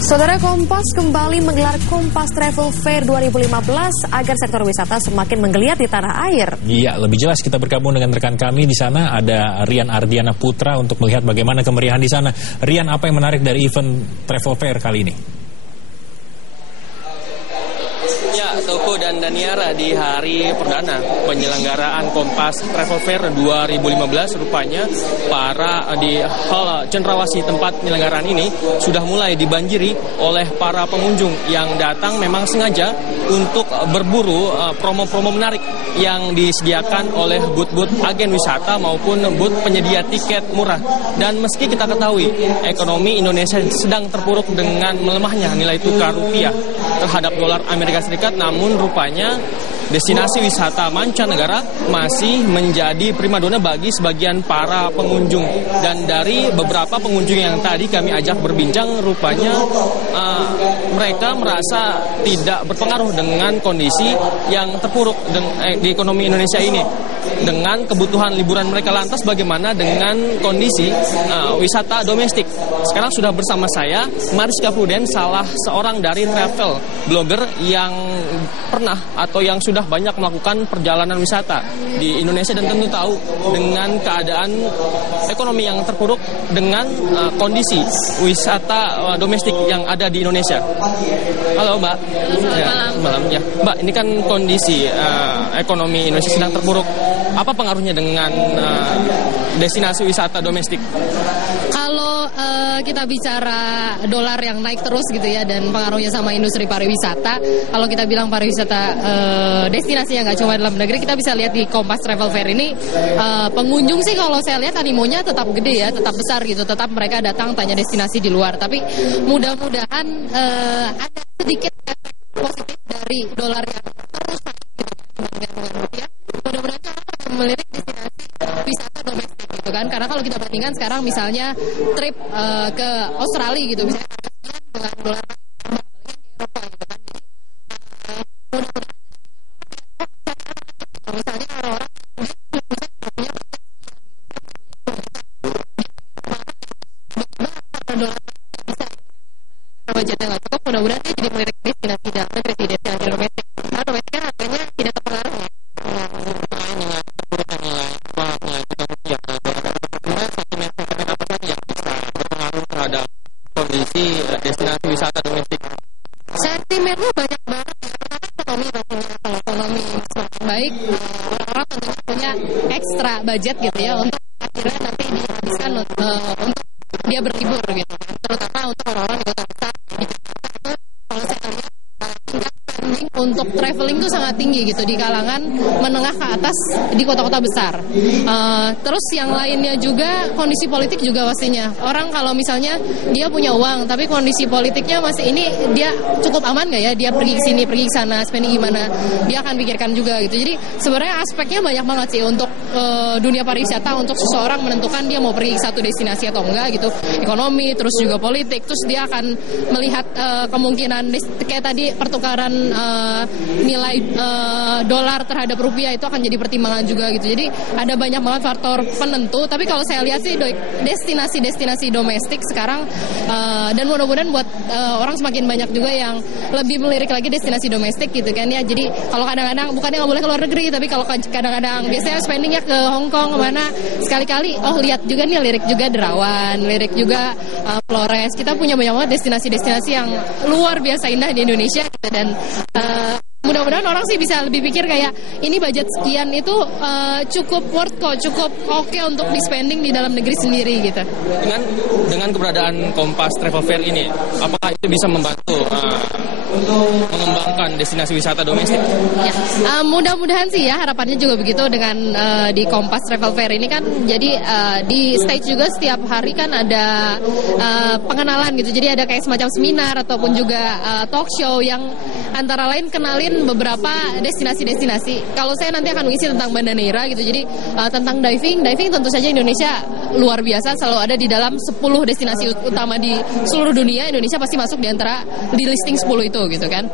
Saudara, Kompas kembali menggelar Kompas Travel Fair 2015 agar sektor wisata semakin menggeliat di tanah air. Iya, lebih jelas kita bergabung dengan rekan kami di sana, ada Rian Ardiana Putra untuk melihat bagaimana kemeriahan di sana. Rian, apa yang menarik dari event Travel Fair kali ini? Ya, Toko dan Daniara, di hari perdana penyelenggaraan Kompas Travel Fair 2015 rupanya para di hal cendrawasih tempat penyelenggaraan ini sudah mulai dibanjiri oleh para pengunjung yang datang memang sengaja untuk berburu promo-promo menarik yang disediakan oleh booth-booth agen wisata maupun booth penyedia tiket murah. Dan meski kita ketahui ekonomi Indonesia sedang terpuruk dengan melemahnya nilai tukar rupiah terhadap dolar Amerika Serikat, namun rupanya destinasi wisata mancanegara masih menjadi primadona bagi sebagian para pengunjung. Dan dari beberapa pengunjung yang tadi kami ajak berbincang, rupanya mereka merasa tidak berpengaruh dengan kondisi yang terpuruk di ekonomi Indonesia ini. Dengan kebutuhan liburan mereka, lantas bagaimana dengan kondisi wisata domestik? Sekarang sudah bersama saya Mariska Pruden, salah seorang dari travel blogger yang pernah atau yang sudah banyak melakukan perjalanan wisata di Indonesia dan tentu tahu dengan keadaan ekonomi yang terpuruk dengan kondisi wisata domestik yang ada di Indonesia. Halo Mbak. Malam ya. Mbak, ini kan kondisi ekonomi Indonesia sedang terpuruk. Apa pengaruhnya dengan destinasi wisata domestik? Kalau kita bicara dolar yang naik terus gitu ya, dan pengaruhnya sama industri pariwisata, kalau kita bilang pariwisata destinasi yang nggak cuma dalam negeri, kita bisa lihat di Kompas Travel Fair ini pengunjung sih kalau saya lihat animonya tetap gede ya, tetap besar gitu, tetap mereka datang tanya destinasi di luar. Tapi mudah-mudahan ada sedikit efek positif dari dolar yang terus naik gitu dengan rupiah. Mudah-mudahan melirik destinasi wisata domestik gitu kan, karena kalau kita bandingkan sekarang misalnya trip ke Australia gitu misalnya dengan dolar Eropa gitu kan, mudah-mudahan misalnya orang-orang dolar bisa budgetnya nggak cukup, mudah-mudahan dia jadi melirik destinasi dalam negeri, destinasi domestik, karena domestik kan harganya tidak terpengaruh ya. Terhadap kondisi destinasi wisata domestik. Sentimennya banyak banget ya, karena ekonomi pastinya, kalau ekonomi semakin baik, orang-orang tentunya punya ekstra budget gitu ya untuk akhirnya nanti dihabiskan untuk dia berlibur gitu, terutama untuk orang-orang di kota besar di Jakarta itu kalau saya lihat tingkat spending untuk traveling itu sangat tinggi gitu di kalangan menengah ke atas di kota-kota besar. Terus yang lainnya juga kondisi politik juga pastinya. Orang kalau misalnya dia punya uang tapi kondisi politiknya masih ini, dia cukup aman nggak ya? Dia pergi ke sini, pergi ke sana, spending gimana? Dia akan pikirkan juga gitu. Jadi sebenarnya aspeknya banyak banget sih untuk dunia pariwisata, untuk seseorang menentukan dia mau pergi ke satu destinasi atau enggak gitu. Ekonomi, terus juga politik, terus dia akan melihat kemungkinan kayak tadi pertukaran nilai dolar terhadap rupiah itu akan jadi pertimbangan juga gitu. Jadi ada banyak banget faktor penentu. Tapi kalau saya lihat sih destinasi domestik sekarang dan mudah-mudahan buat orang semakin banyak juga yang lebih melirik lagi destinasi domestik gitu kan ya. Jadi kalau kadang-kadang bukannya nggak boleh keluar negeri, tapi kalau kadang-kadang biasanya spendingnya ke Hong Kong kemana, sekali-kali lihat juga nih, lirik juga Derawan, lirik juga Flores. Kita punya banyak banget destinasi-destinasi yang luar biasa indah di Indonesia gitu. Dan mudah-mudahan orang sih bisa lebih pikir kayak ini budget sekian itu cukup worth kok, cukup oke untuk di spending di dalam negeri sendiri gitu. Dengan keberadaan Kompas Travel Fair ini, apakah itu bisa membantu mengembangkan destinasi wisata domestik? Ya, mudah-mudahan sih ya, harapannya juga begitu dengan di Kompas Travel Fair ini kan. Jadi di stage juga setiap hari kan ada pengenalan gitu. Jadi ada kayak semacam seminar ataupun juga talk show yang antara lain kenalin beberapa destinasi-destinasi. Kalau saya nanti akan mengisi tentang Banda Neira gitu. Jadi tentang diving tentu saja Indonesia luar biasa, selalu ada di dalam 10 destinasi utama di seluruh dunia. Indonesia pasti masuk di antara di listing 10 itu. itu gitu kan.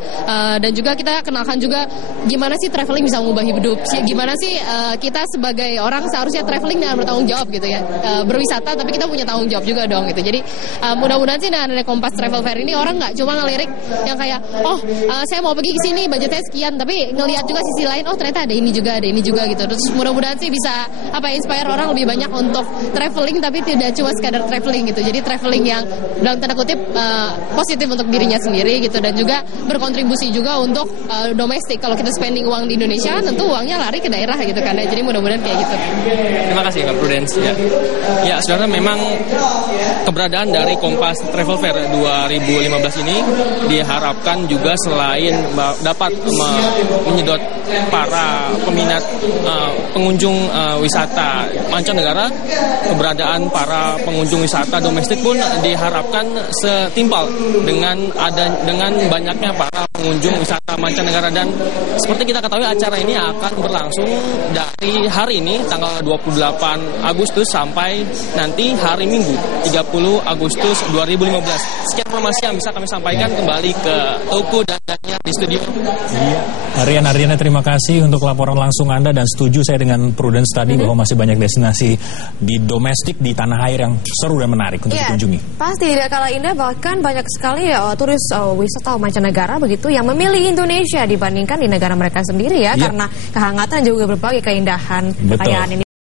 Dan juga kita kenalkan juga gimana sih traveling bisa mengubah hidup, gimana sih kita sebagai orang seharusnya traveling dengan bertanggung jawab gitu ya, berwisata tapi kita punya tanggung jawab juga dong gitu. Jadi mudah-mudahan sih dengan ada Kompas Travel Fair ini orang nggak cuma ngelirik yang kayak saya mau pergi ke sini budgetnya sekian, tapi ngelihat juga sisi lain, ternyata ada ini juga gitu. Terus mudah-mudahan sih bisa inspire orang lebih banyak untuk traveling tapi tidak cuma sekadar traveling gitu. Jadi traveling yang dalam tanda kutip positif untuk dirinya sendiri gitu, dan juga berkontribusi juga untuk domestik. Kalau kita spending uang di Indonesia tentu uangnya lari ke daerah gitu kan. Jadi mudah-mudahan kayak gitu. Terima kasih Kak Prudence. Ya, saudara, memang keberadaan dari Kompas Travel Fair 2015 ini diharapkan juga selain dapat menyedot para peminat pengunjung wisata mancanegara, keberadaan para pengunjung wisata domestik pun diharapkan setimpal dengan banyaknya para pengunjung wisata mancanegara. Dan seperti kita ketahui, acara ini akan berlangsung dari hari ini tanggal 28 Agustus sampai nanti hari Minggu 30 Agustus 2015. Sekian informasi yang bisa kami sampaikan. Kembali ke Toko dan Daniar di studio. Iya, Rian Ardiana, terima kasih untuk laporan langsung Anda, dan setuju saya dengan Prudence tadi bahwa masih banyak destinasi di domestik di tanah air yang seru dan menarik untuk dikunjungi. Pasti tidak kalah indah, bahkan banyak sekali turis wisata mancanegara begitu yang memilih Indonesia dibandingkan di negara mereka sendiri ya, karena kehangatan juga berbagai keindahan kekayaan ini.